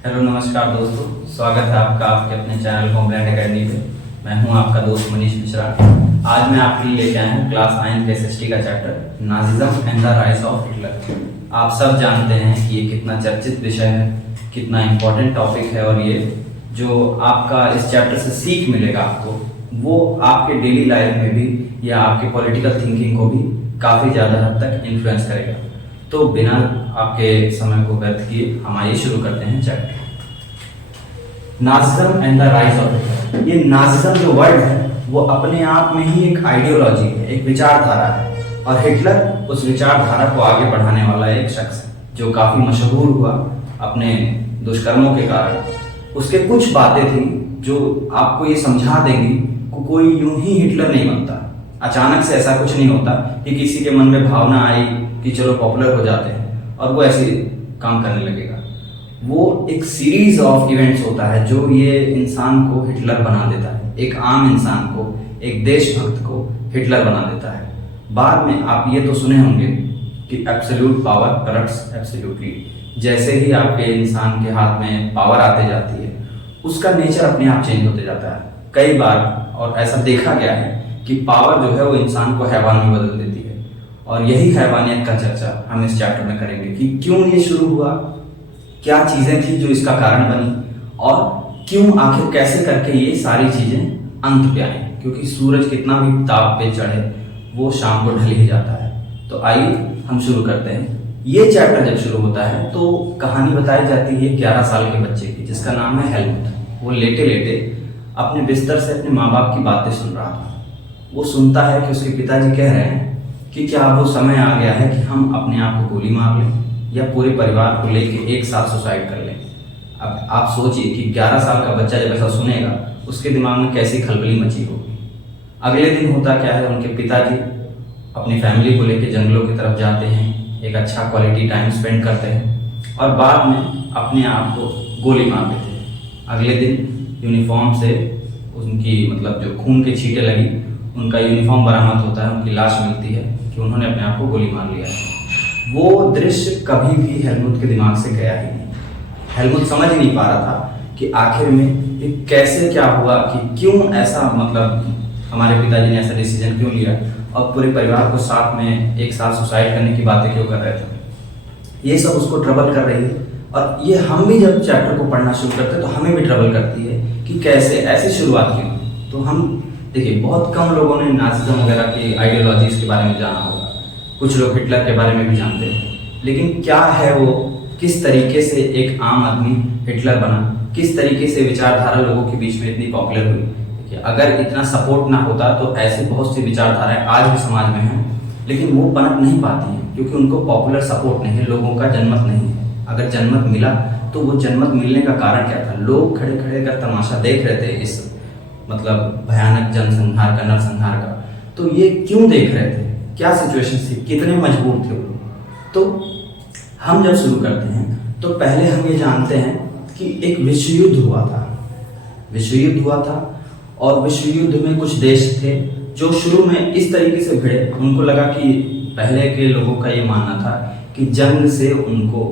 Hello नमस्कार दोस्तों, स्वागत है आपका आपके अपने चैनल होमलैंड एकेडमी पे। मैं हूं आपका दोस्त मनीष मिश्रा। आज मैं आपके लिए लेके आया हूं क्लास 9 एसएसटी का chapter Nazism and the rise of Hitler. आप सब जानते हैं कि ये कितना चर्चित विषय है, कितना इम्पोर्टेंट टॉपिक है, और ये जो आपका इस चैप्टर से सीख मिलेगा आपको, वो आपके डेली लाइफ में भी या आपके पॉलिटिकल थिंकिंग को भी काफ़ी ज़्यादा हद तक इन्फ्लुएंस करेगा। तो बिना आपके समय को व्यर्थ किए हम आइए शुरू करते हैं chapter Nazism and the rise of Hitler. ये नाजिज्म जो वर्ड है वो अपने आप में ही एक आइडियोलॉजी है, एक विचारधारा है, और हिटलर उस विचारधारा को आगे बढ़ाने वाला एक शख्स है जो काफी मशहूर हुआ अपने दुष्कर्मों के कारण। उसके कुछ बातें थी जो आपको ये समझा देंगी कि कोई यूं ही हिटलर नहीं बनता। अचानक से ऐसा कुछ नहीं होता कि किसी के मन में भावना आई कि चलो पॉपुलर हो जाते हैं और वो ऐसे काम करने लगेगा। वो एक सीरीज ऑफ इवेंट्स होता है जो ये इंसान को हिटलर बना देता है, एक आम इंसान को, एक देशभक्त को हिटलर बना देता है। बाद में आप ये तो सुने होंगे कि एब्सोल्यूट पावर करप्ट्स एब्सोल्यूटली। जैसे ही आपके इंसान के हाथ में पावर आते जाती है, उसका नेचर अपने आप चेंज होते जाता है। कई बार और ऐसा देखा गया है कि पावर जो है वो इंसान को हैवान में बदल देती है, और यही हैवानियत का चर्चा हम इस चैप्टर में करेंगे कि क्यों ये शुरू हुआ, क्या चीजें थी जो इसका कारण बनी, और क्यों आखिर कैसे करके ये सारी चीजें अंत पे आई। क्योंकि सूरज कितना भी ताप पे चढ़े वो शाम को ढल ही जाता है। तो आइए हम शुरू करते हैं। ये चैप्टर जब शुरू होता है तो कहानी बताई जाती है 11 साल के बच्चे की, जिसका नाम है हेलमुट। वो लेटे लेटे अपने बिस्तर से अपने माँ बाप की बातें सुन रहा था। वो सुनता है कि उसके पिताजी कह रहे हैं कि क्या वो समय आ गया है कि हम अपने आप को गोली मार लें या पूरे परिवार को लेके एक साथ सुसाइड कर लें। अब आप सोचिए कि 11 साल का बच्चा जब ऐसा सुनेगा उसके दिमाग में कैसी खलबली मची होगी। अगले दिन होता क्या है, उनके पिताजी अपनी फैमिली को लेके जंगलों की तरफ जाते हैं, एक अच्छा क्वालिटी टाइम स्पेंड करते हैं और बाद में अपने आप को गोली मार देते हैं। अगले दिन यूनिफॉर्म से उनकी मतलब जो खून के छींटे लगी उनका यूनिफॉर्म बरामद होता है, उनकी लाश मिलती है कि उन्होंने अपने आप को गोली मार लिया है। वो दृश्य कभी भी हेलमुट के दिमाग से गया ही नहीं। हेलमुट समझ ही नहीं पा रहा था कि आखिर में ये कैसे क्या हुआ, कि क्यों ऐसा मतलब हमारे पिताजी ने ऐसा डिसीजन क्यों लिया और पूरे परिवार को साथ में एक साथ सुसाइड करने की बातें क्यों कर रहे थे। ये सब उसको ट्रबल कर रही है, और ये हम भी जब चैप्टर को पढ़ना शुरू करते हैं तो हमें भी ट्रबल करती है कि कैसे ऐसी शुरुआत क्यों। तो हम देखिए, बहुत कम लोगों ने नाजिज्म वगैरह की आइडियोलॉजीज के बारे में जाना होगा, कुछ लोग हिटलर के बारे में भी जानते हैं, लेकिन क्या है वो, किस तरीके से एक आम आदमी हिटलर बना, किस तरीके से विचारधारा लोगों के बीच में इतनी पॉपुलर हुई। देखिए, अगर इतना सपोर्ट ना होता तो ऐसे बहुत सी विचारधाराएं आज भी समाज में हैं, लेकिन वो पनप नहीं पाती हैं क्योंकि उनको पॉपुलर सपोर्ट नहीं है, लोगों का जनमत नहीं है। अगर जनमत मिला तो वो जनमत मिलने का कारण क्या था, लोग खड़े खड़े कर तमाशा देख रहे थे इस मतलब भयानक जनसंहार का, नरसंहार का। तो ये क्यों देख रहे थे, क्या सिचुएशन थी, कितने मजबूर थे वो लोग। तो हम जब शुरू करते हैं तो पहले हम ये जानते हैं कि एक विश्व युद्ध हुआ था। विश्व युद्ध हुआ था और विश्व युद्ध में कुछ देश थे जो शुरू में इस तरीके से भिड़े, उनको लगा कि पहले के लोगों का ये मानना था कि जंग से उनको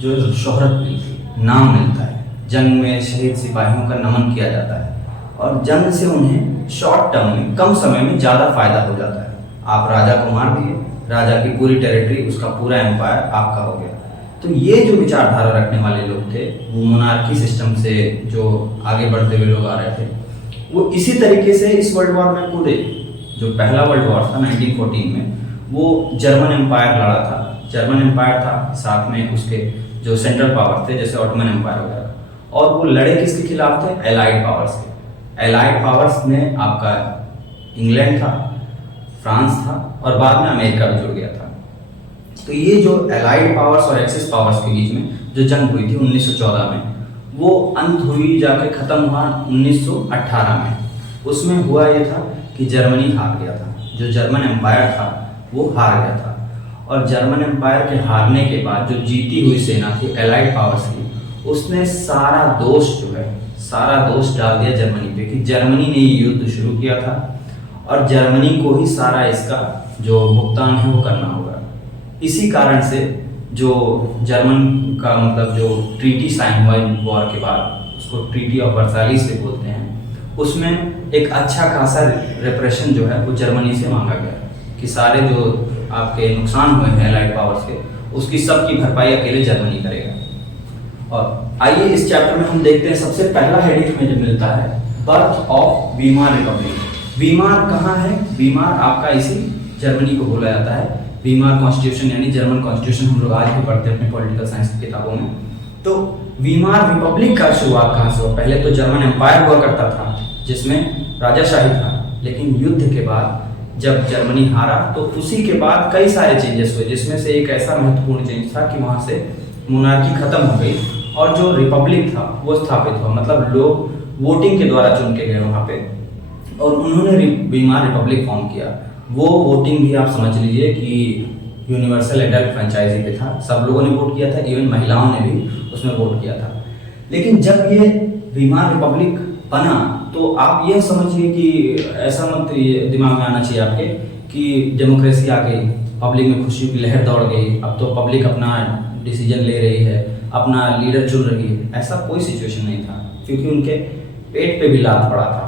जो शोहरत मिलती, नाम मिलता है, जंग में शहीद सिपाहियों का नमन किया जाता है, और जंग से उन्हें शॉर्ट टर्म में, कम समय में ज़्यादा फायदा हो जाता है। आप राजा को मार दिए, राजा की पूरी टेरिटरी, उसका पूरा एम्पायर आपका हो गया। तो ये जो विचारधारा रखने वाले लोग थे, वो मोनार्की सिस्टम से जो आगे बढ़ते हुए लोग आ रहे थे, वो इसी तरीके से इस वर्ल्ड वॉर में कूदे। जो पहला वर्ल्ड वॉर था 1914 में, वो जर्मन एम्पायर लड़ा था। जर्मन एम्पायर था, साथ में उसके जो सेंट्रल पावर थे जैसे ऑटोमन एम्पायर वगैरह, और वो लड़े किसके खिलाफ थे, एलाइड पावर्स के। एलाइड पावर्स में आपका इंग्लैंड था, फ्रांस था, और बाद में अमेरिका भी जुड़ गया था। तो ये जो एलाइड पावर्स और एक्सिस पावर्स के बीच में जो जंग हुई थी 1914 में, वो अंत हुई जाके खत्म हुआ 1918 में। उसमें हुआ ये था कि जर्मनी हार गया था, जो जर्मन एम्पायर था वो हार गया था, और जर्मन एम्पायर के हारने के बाद जो जीती हुई सेना थी एलाइड पावर्स की, उसने सारा दोष जो है, सारा दोष डाल दिया जर्मनी पे कि जर्मनी ने ये युद्ध शुरू किया था और जर्मनी को ही सारा इसका जो भुगतान है वो करना होगा। इसी कारण से जो जर्मन का मतलब जो ट्रीटी साइन हुआ वॉर के बाद, उसको ट्रीटी ऑफ वर्साइलिस से बोलते हैं, उसमें एक अच्छा खासा रेपरेशन जो है वो जर्मनी से मांगा गया कि सारे जो आपके नुकसान हुए हैं एलाइड पावर्स के, उसकी सबकी भरपाई अकेले जर्मनी करेगा। और आइए इस चैप्टर में हम देखते हैं, सबसे पहला हेडिंग में जो मिलता है बर्थ ऑफ वीमार रिपब्लिक। वीमार कहाँ है? वीमार आपका इसी जर्मनी को बोला जाता है। वीमार कॉन्स्टिट्यूशन यानी जर्मन कॉन्स्टिट्यूशन हम लोग आज भी पढ़ते हैं अपने पॉलिटिकल साइंस की किताबों में। तो वीमार रिपब्लिक का शुरुआत कहाँ से हुआ? पहले तो जर्मन एम्पायर हुआ करता था जिसमें राजाशाही था, लेकिन युद्ध के बाद जब जर्मनी हारा तो उसी के बाद कई सारे चेंजेस हुए, जिसमें से एक ऐसा महत्वपूर्ण चेंज था कि वहाँ से मोनार्की खत्म हो गई और जो रिपब्लिक था वो स्थापित हुआ। मतलब लोग वोटिंग के द्वारा चुन के गए वहाँ पे और उन्होंने वीमार रिपब्लिक फॉर्म किया। वो वोटिंग भी आप समझ लीजिए कि यूनिवर्सल एडल्ट फ्रेंचाइजी पे था, सब लोगों ने वोट किया था, इवन महिलाओं ने भी उसमें वोट किया था। लेकिन जब ये वीमार रिपब्लिक बना तो आप ये समझिए कि ऐसा मत ये दिमाग में आना चाहिए आपके कि डेमोक्रेसी आ गई, पब्लिक में खुशी की लहर दौड़ गई, अब तो पब्लिक अपना डिसीजन ले रही है, अपना लीडर चुन रही है। ऐसा कोई सिचुएशन नहीं था, क्योंकि उनके पेट पे भी लात पड़ा था।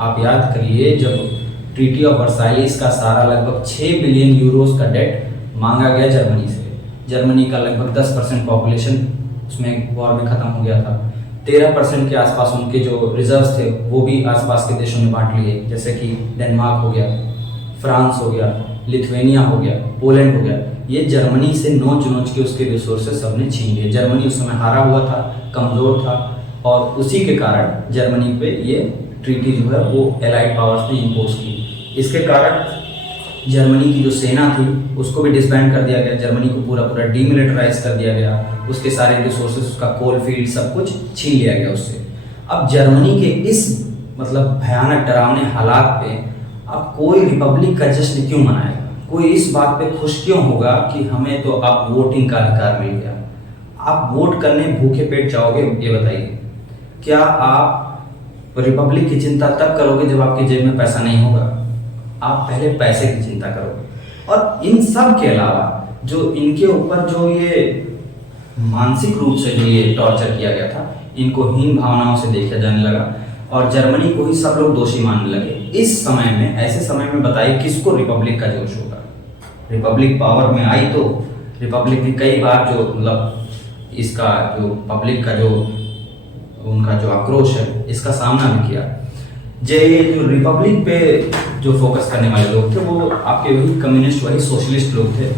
आप याद करिए, जब ट्रीटी ऑफ वर्साइलिस का सारा लगभग 6 बिलियन यूरोस का डेट मांगा गया जर्मनी से। जर्मनी का लगभग 10% पॉपुलेशन उसमें वॉर में खत्म हो गया था। 13% के आसपास उनके जो रिजर्व्स थे वो भी आसपास के देशों में बांट लिए, जैसे कि डेनमार्क हो गया, फ्रांस हो गया, लिथुआनिया हो गया, पोलैंड हो गया। ये जर्मनी से नोच नोच के उसके रिसोर्सेज सबने छीन लिए। जर्मनी उस समय हारा हुआ था, कमजोर था, और उसी के कारण जर्मनी पे ये ट्रीटी जो है वो एलाइड पावर्स ने इम्पोज की। इसके कारण जर्मनी की जो सेना थी उसको भी डिसबैंड कर दिया गया, जर्मनी को पूरा पूरा डीमिलिटराइज कर दिया गया, उसके सारे रिसोर्सेज, उसका कोल फील्ड सब कुछ छीन लिया गया उससे। अब जर्मनी के इस मतलब भयानक डरावने हालात पे अब कोई रिपब्लिक का जश्न क्यों मनाएगा? कोई इस बात पे खुश क्यों होगा कि हमें तो अब वोटिंग का अधिकार मिल गया? आप वोट करने भूखे पेट जाओगे? ये बताइए, क्या आप रिपब्लिक की चिंता तब करोगे जब आपकी जेब में पैसा नहीं होगा? आप पहले पैसे की चिंता करोगे। और इन सब के अलावा जो इनके ऊपर जो ये मानसिक रूप से जो ये टॉर्चर किया गया था, इनको हीन भावनाओं से देखा जाने लगा और जर्मनी को ही सब लोग दोषी मानने लगे। इस समय में, ऐसे समय में बताइए किसको रिपब्लिक का जोश होगा? रिपब्लिक पावर में आई तो रिपब्लिक ने कई बार जो मतलब इसका जो पब्लिक का जो उनका जो आक्रोश है इसका सामना भी किया। ये जो रिपब्लिक पे जो फोकस करने वाले लोग थे वो आपके वही कम्युनिस्ट, वही सोशलिस्ट लोग थे।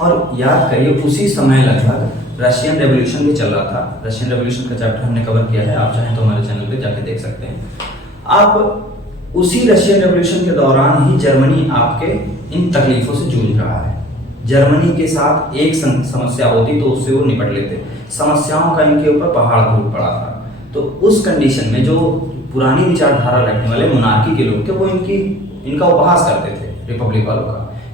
और याद करिए उसी समय लगभग रशियन रेवोल्यूशन भी चल रहा था। रशियन रेवोल्यूशन का चैप्टर हमने कवर किया है, आप चाहें तो हमारे चैनल पे जाके देख सकते हैं। आप उसी रशियन रेवोल्यूशन के दौरान ही जर्मनी आपके इन तकलीफों से जूझ रहा है। जर्मनी के साथ एक समस्या होती तो उससे वो निपट लेते, समस्याओं का इनके ऊपर पहाड़ टूट पड़ा था। तो उस कंडीशन में जो पुरानी विचारधारा रखने वाले मोनार्की के लोग थे वो इनका उपहास करते थे रिपब्लिक वालों का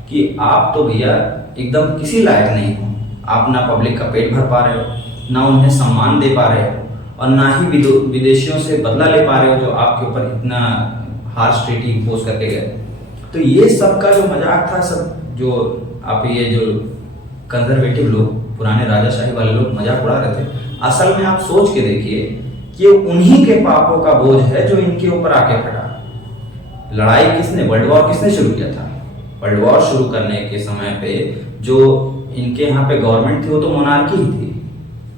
कि आप तो भैया एकदम किसी लायक नहीं हो, आप ना पब्लिक का पेट भर पा रहे हो, ना उन्हें सम्मान दे पा रहे हो, और ना ही विदेशियों से बदला ले पा रहे हो जो आपके ऊपर इतना हार्श ट्रीटी इम्पोज करके गए। तो ये सब का जो मजाक था, सब जो आप ये जो कंजर्वेटिव लोग, पुराने राजाशाही वाले लोग मजाक उड़ा रहे थे, असल में आप सोच के देखिए कि उन्हीं के पापों का बोझ है जो इनके ऊपर आके फटा। लड़ाई किसने, वर्ल्ड वॉर किसने शुरू किया था? वर्ल्ड वॉर शुरू करने के समय पे जो इनके यहाँ पे गवर्नमेंट थी वो तो मोनार्की ही थी,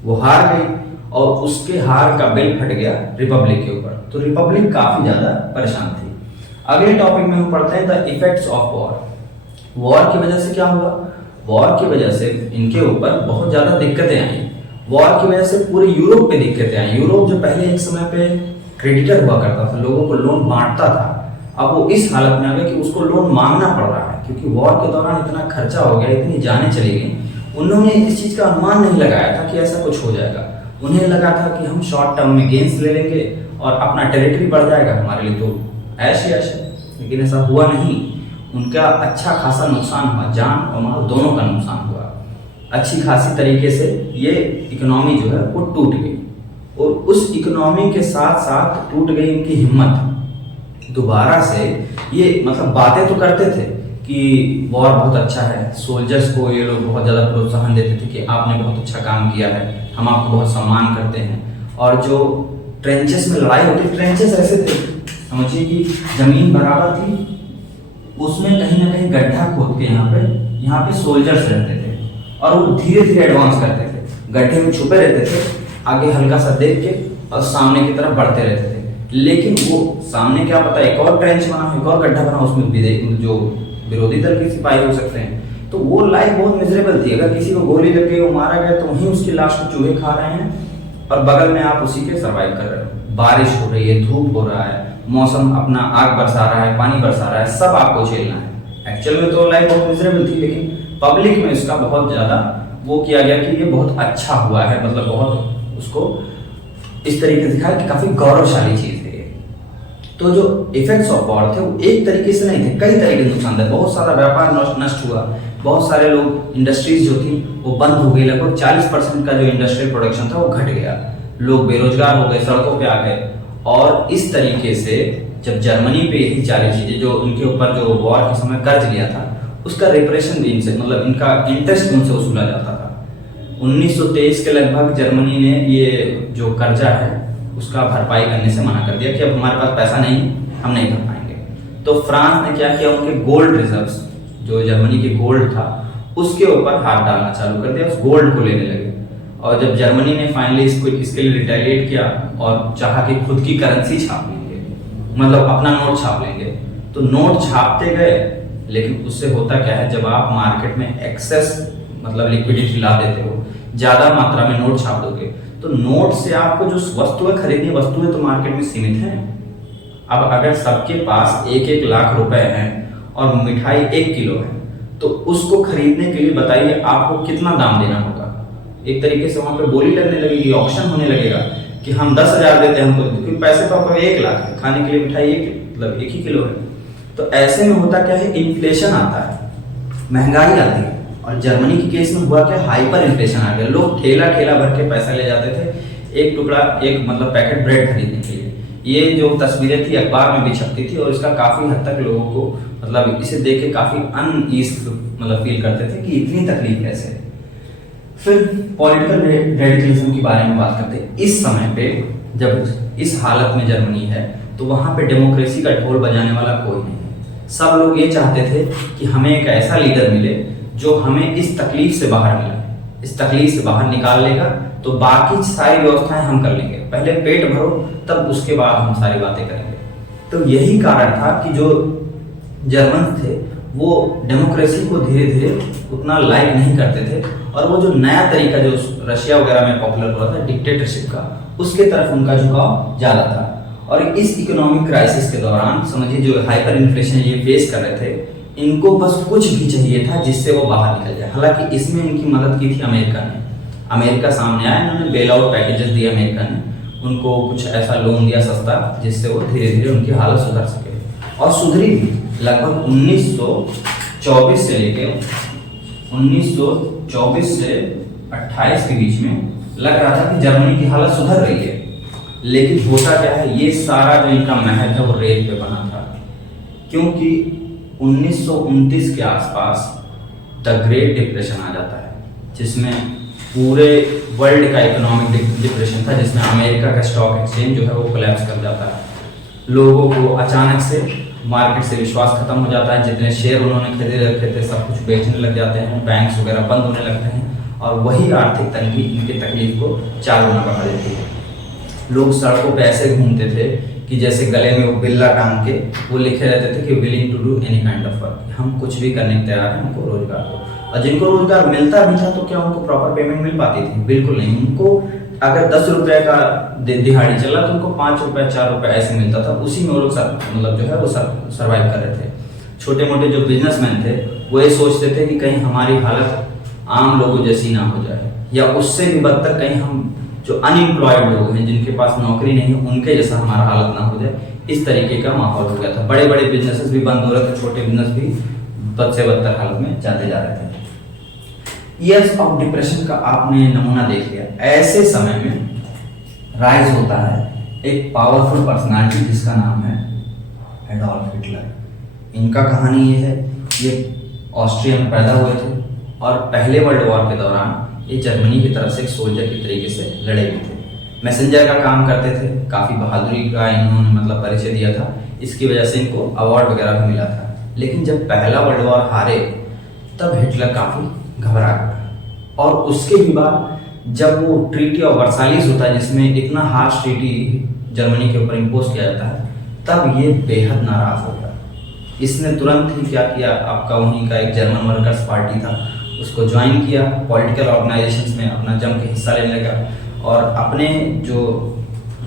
वो हार गई और उसके हार का बिल फट गया रिपब्लिक के ऊपर। तो रिपब्लिक काफी ज्यादा परेशान थी। अगले टॉपिक में हम पढ़ते हैं the effects of war. War की वजह से क्या हुआ? वॉर की वजह से इनके ऊपर बहुत ज्यादा दिक्कतें आई। वॉर की वजह से पूरे यूरोप पे दिक्कतें आई। यूरोप जो पहले एक समय पे क्रेडिटर हुआ करता था, लोगों को लोन बांटता था, अब वो इस हालत में आ गया कि उसको लोन मांगना पड़ रहा है, क्योंकि वॉर के दौरान इतना खर्चा हो गया, इतनी जानें चली गई। उन्होंने इस चीज का अनुमान नहीं लगाया था कि ऐसा कुछ हो जाएगा। उन्हें लगा था कि हम शॉर्ट टर्म में गेन्स ले लेंगे और अपना टेरिटरी बढ़ जाएगा, हमारे लिए तो ऐश ही ऐश है। लेकिन ऐसा हुआ नहीं। उनका अच्छा खासा नुकसान हुआ, जान और माल दोनों का नुकसान हुआ। अच्छी खासी तरीके से ये इकोनॉमी जो है वो टूट गई, और उस इकोनॉमी के साथ साथ टूट गई इनकी हिम्मत। दोबारा से ये मतलब बातें तो करते थे कि वॉर बहुत अच्छा है, सोल्जर्स को ये लोग बहुत ज़्यादा प्रोत्साहन देते थे कि आपने बहुत अच्छा काम किया है, हम आपको बहुत सम्मान करते हैं। और जो ट्रेंचेस में लड़ाई होती, ट्रेंचेस ऐसे थे समझिए कि जमीन बराबर थी, उसमें कहीं ना कहीं गड्ढा खोद के यहाँ पे सोल्जर्स रहते थे और वो धीरे धीरे एडवांस करते थे, गड्ढे में छुपे रहते थे, आगे हल्का सा देख के और सामने की तरफ बढ़ते रहते थे। लेकिन वो सामने क्या पता एक और ट्रेंच बना, एक और गड्ढा बना, उसमें जो विरोधी दल के सिपाही हो सकते हैं। तो वो लाइफ बहुत मिजरेबल थी। अगर किसी को गोली लग गई, वो मारा गया, तो वहीं उसकी लाश को चूहे खा रहे हैं और बगल में आप उसी के सर्वाइव कर रहे हो। बारिश हो रही है, धूप हो रहा है, मौसम अपना आग बरसा रहा है, पानी बरसा रहा है, सब आपको झेलना है। एक्चुअल में तो लाइफ बहुत मिजरेबल थी, लेकिन पब्लिक में इसका बहुत ज्यादा वो किया गया कि ये बहुत अच्छा हुआ है, मतलब बहुत उसको इस तरीके से दिखाया कि काफी गौरवशाली चीज है। तो जो इफेक्ट्स ऑफ वॉर थे वो एक तरीके से नहीं थे, कई तरीके के नुकसान थे। बहुत सारा व्यापार नष्ट हुआ, बहुत सारे लोग, इंडस्ट्रीज जो थी वो बंद हो गई, लगभग 40% का जो इंडस्ट्रियल प्रोडक्शन था वो घट गया, लोग बेरोजगार हो गए, सड़कों पे आ गए। और इस तरीके से जब जर्मनी पे यही सारी चीजें, जो उनके ऊपर जो वॉर के समय कर्ज लिया था, उसका रिपरेशन भी इनसे, मतलब इनका इंटरेस्ट उनसे वसूला जाता था। 1923 के लगभग जर्मनी ने ये जो कर्जा है उसका भरपाई करने से मना कर दिया कि अब हमारे पास पैसा नहीं, हम नहीं भर पाएंगे। तो फ्रांस ने क्या किया, उनके गोल्ड रिजर्व्स, जो जर्मनी के गोल्ड था, उसके ऊपर हाथ डालना चालू कर दिया, उस गोल्ड को लेने लगे। और जब जर्मनी ने फाइनली इसके लिए रिटेलिएट किया और चाहा कि खुद की करेंसी छाप लेंगे, मतलब अपना नोट छाप लेंगे, तो नोट छापते गए। लेकिन उससे होता क्या है, जब आप मार्केट में एक्सेस मतलब लिक्विडिटी ला देते हो, ज्यादा मात्रा में नोट छाप दोगे, तो नोट से आपको जो वस्तुएं खरीदनी, वस्तुएं तो मार्केट में सीमित हैं। अब अगर सबके पास 1-1 लाख रुपए हैं और मिठाई 1 किलो है, तो उसको खरीदने के लिए बताइए आपको कितना दाम देना होगा। एक तरीके से वहां पे बोली लगने लगेगी, ऑप्शन होने लगेगा कि हम 10,000 देते हैं हमको, क्योंकि पैसे तो आपको 1 लाख है, खाने के लिए मिठाई मतलब 1 ही किलो है। तो ऐसे में होता क्या है, इन्फ्लेशन आता है, महंगाई आती है। और जर्मनी के केस में हुआ क्या, हाइपर इन्फ्लेशन आ गया। लोग ठेला ठेला भर के पैसा ले जाते थे एक टुकड़ा, एक मतलब पैकेट ब्रेड खरीदने के लिए। ये जो तस्वीरें थी अखबार में भी छपती थी और इसका काफी हद तक लोगों को मतलब इसे देख के काफी अनईज मतलब फील करते थे कि इतनी तकलीफ कैसे। फिर पॉलिटिकल रेडिकलिज्म के बारे में बात करते हैं। इस समय पे जब इस हालत में जर्मनी है, तो वहां पे डेमोक्रेसी का ढोल बजाने वाला कोई नहीं है। सब लोग ये चाहते थे कि हमें एक ऐसा लीडर मिले जो हमें इस तकलीफ से बाहर मिले, इस तकलीफ से बाहर निकाल लेगा, तो बाकी सारी व्यवस्थाएं हम कर लेंगे, पहले पेट भरो तब उसके बाद हम सारी बातें करेंगे। तो यही कारण था कि जो जर्मन थे वो डेमोक्रेसी को धीरे धीरे उतना लाइक नहीं करते थे, और वो जो नया तरीका जो रशिया वगैरह में पॉपुलर हुआ था डिक्टेटरशिप का, उसके तरफ उनका झुकाव ज्यादा था। और इस इकोनॉमिक क्राइसिस के दौरान समझिए जो हाइपर इन्फ्लेशन ये फेस कर रहे थे, इनको बस कुछ भी चाहिए था जिससे वो बाहर निकल जाए। हालांकि इसमें इनकी मदद की थी अमेरिका ने। अमेरिका सामने आया, उन्होंने बेल आउट पैकेजेस दिए अमेरिका ने, उनको कुछ ऐसा लोन दिया सस्ता जिससे वो धीरे धीरे उनकी हालत सुधर सके, और सुधरी भी। लगभग 1924 से लेके 1924 से 28 के बीच में लग रहा था कि जर्मनी की हालत सुधर रही है। लेकिन होता क्या है, ये सारा जो इनका महल है वो रेत पे बना था, क्योंकि 1929 के आसपास द ग्रेट डिप्रेशन आ जाता है, जिसमें पूरे वर्ल्ड का इकोनॉमिक डिप्रेशन था, जिसमें अमेरिका का स्टॉक एक्सचेंज जो है वो कोलैप्स कर जाता है। लोगों को अचानक से मार्केट से विश्वास खत्म हो जाता है, जितने शेयर उन्होंने खरीदे रखे थे सब कुछ बेचने लग जाते हैं, बैंक्स वगैरह बंद होने लगते हैं, और वही आर्थिक तंगी इनकी तकलीफ को 4 गुना बढ़ा देती है। लोग सड़कों पे ऐसे घूमते थे कि जैसे गले में वो बिल्ला टांग के वो लिखे रहते थे कि willing to do any kind of work, हम कुछ भी करने को तैयार हैं, हमको रोजगार दो। और जिनको रोजगार मिलता भी था तो क्या उनको प्रॉपर पेमेंट मिल पाती थी? बिल्कुल नहीं। उनको अगर 10 रुपए का दिहाड़ी चला तो उनको 5 रुपए 4 रुपए ऐसे मिलता था, उसी में वो लोग मतलब जो है वो सर्वाइव कर रहे थे। छोटे मोटे जो बिजनेसमैन थे वो ये सोचते थे कि कहीं हमारी हालत आम लोगों जैसी ना हो जाए, या उससे भी बदतर कहीं हम जो अनएम्प्लॉयड लोग हैं जिनके पास नौकरी नहीं है उनके जैसा हमारा हालत ना हो जाए। इस तरीके का माहौल हो गया था। बड़े बड़े बिजनेसेस भी बंद हो रहे थे, छोटे बिजनेस भी बद से बदतर हालत में जाते जा रहे थे। ईयर्स ऑफ डिप्रेशन का आपने नमूना देख लिया। ऐसे समय में राइज होता है एक पावरफुल पर्सनालिटी जिसका नाम है एडोल्फ हिटलर। इनका कहानी ये है ये ऑस्ट्रिया में पैदा हुए थे और पहले वर्ल्ड वॉर के दौरान ये जर्मनी की तरफ से एक सोल्जर के तरीके से लड़े हुए थे। मैसेंजर का काम करते थे, काफ़ी बहादुरी का इन्होंने मतलब परिचय दिया था, इसकी वजह से इनको अवार्ड वगैरह भी मिला था। लेकिन जब पहला वर्ल्ड वॉर हारे तब हिटलर काफ़ी घबरा गया और उसके भी बाद जब वो ट्रीटी ऑफ वर्साइल्स होता है जिसमें इतना हार्श ट्रीटी जर्मनी के ऊपर इम्पोज किया जाता है, तब ये बेहद नाराज हो गया। इसने तुरंत ही क्या किया, आपका वहीं का एक जर्मन वर्कर्स पार्टी था उसको ज्वाइन किया, पॉलिटिकल ऑर्गेनाइजेशंस में अपना जम के हिस्सा लेने लगा और अपने जो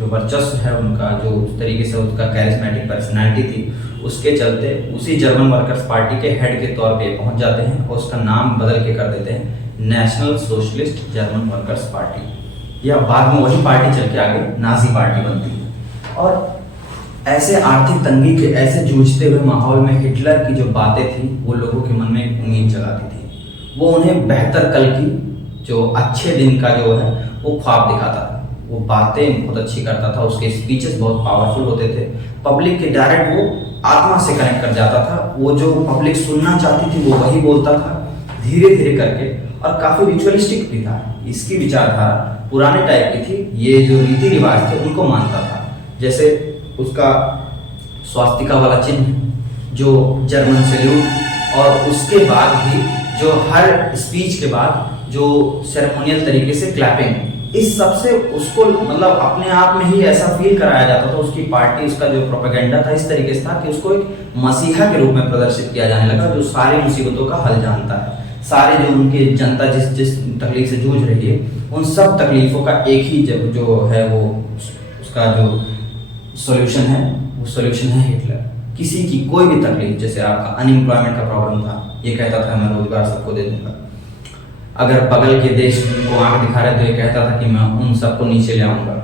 वर्चस्व है उनका, जो उस तरीके से उसका कैरिस्मेटिक पर्सनैलिटी थी, उसके चलते उसी जर्मन वर्कर्स पार्टी के हेड के तौर पे पहुंच जाते हैं और उसका नाम बदल के कर देते हैं national socialist German workers party, या बाद में वही पार्टी चल के आगे नाजी पार्टी बनती है। और ऐसे आर्थिक तंगी के ऐसे जूझते हुए माहौल में हिटलर की जो बातें थी वो लोगों के मन में एक उम्मीद जगाती थी। वो उन्हें बेहतर कल की, जो अच्छे दिन का जो है वो ख्वाब दिखाता था। वो बातें बहुत अच्छी करता था, उसके स्पीचेस बहुत पावरफुल होते थे, पब्लिक के डायरेक्ट वो आत्मा से कनेक्ट कर जाता था। वो जो पब्लिक सुनना चाहती थी वो वही बोलता था धीरे धीरे करके, और काफ़ी रिचुअलिस्टिक भी था। इसकी विचारधारा पुराने टाइप की थी, ये जो रीति रिवाज थे उनको मानता था। जैसे उसका स्वास्तिका वाला चिन्ह, जो जर्मन सैल्यूट, और उसके बाद भी जो हर स्पीच के बाद जो सेरेमोनियल तरीके से क्लैपिंग, इस सब से उसको मतलब अपने आप में ही ऐसा फील कराया जाता था। उसकी पार्टी, उसका जो प्रोपेगेंडा था इस तरीके से था कि उसको एक मसीहा के रूप में प्रदर्शित किया जाने लगा, जो सारी मुसीबतों का हल जानता है। सारे जो उनकी जनता जिस तकलीफ से जूझ रही है उन सब तकलीफों का एक ही जो है वो उसका जो सॉल्यूशन है, वो सॉल्यूशन है हिटलर। किसी की कोई भी तकलीफ, जैसे आपका अनएम्प्लॉयमेंट का प्रॉब्लम था, ये कहता था मैं रोजगार सबको दे दूंगा। अगर बगल के देश को आंख दिखा रहे तो ये कहता था कि मैं उन सबको नीचे ले आऊंगा।